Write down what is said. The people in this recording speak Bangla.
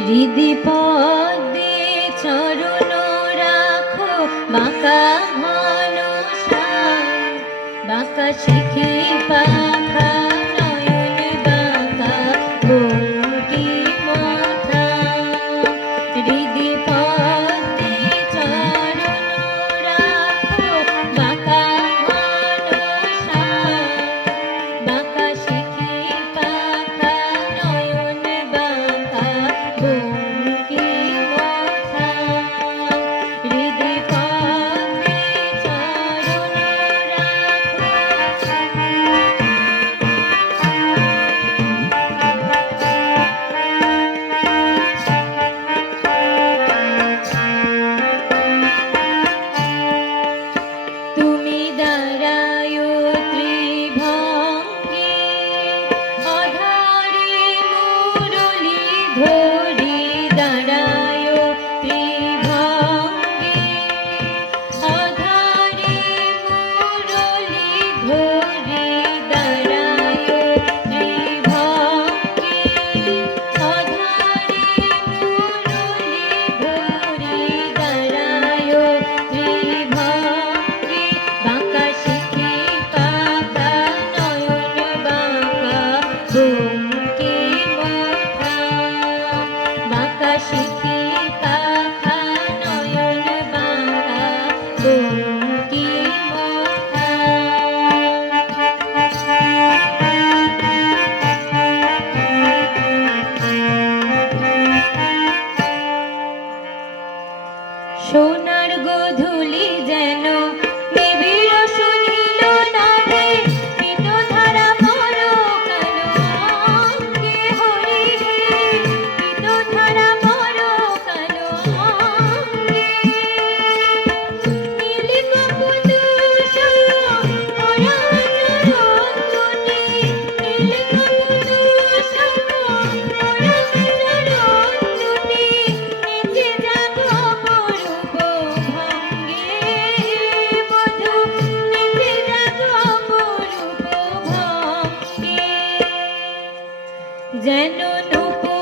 হৃদি পদ্মে চরণ রাখো বাঁকা ঘন বাঁকা শিখি পাখা নয়ন বাঁকা বঙ্কি মথা হৃদি পদ্মে চরণ রাখো বাঁকা ঘন বাঁকা শিখি পাখা নয়ন বাঁকা বঙ্কি মথা হৃদি পদ্মে চরণ তুমি দাঁড়ায় ত্রিভঙ্গে অধারে মুরলি ধরি দাঁড়ায় ত্রিভঙ্গে অধারে মুরলি ধরি দাঁড়ায় ত্রিভঙ্গে অধারে মুরলি ধরি দাঁড়ায় ত্রিভঙ্গে বাঁকা শিখি পাখা নয়ন বাঁকা বঙ্কি মথা বাঁকা শিখি পাখা নয়ন বাঁকা বঙ্কি মথা সোনার গোধূলি যেন নিবিড় শুনিল নাভে পীতধারা বড় কালো অঙ্গে হরি হে পীতধারা বড় কালো অঙ্গে নীল কপোলুষ ওরা চরণ দুটি নীল কপোলুষ ওরা চরণ দুটি নিচে জাগো অপরূপ ভঙ্গে বধূ নিচে জাগো অপরূপ ভঙ্গে যেন নূপুর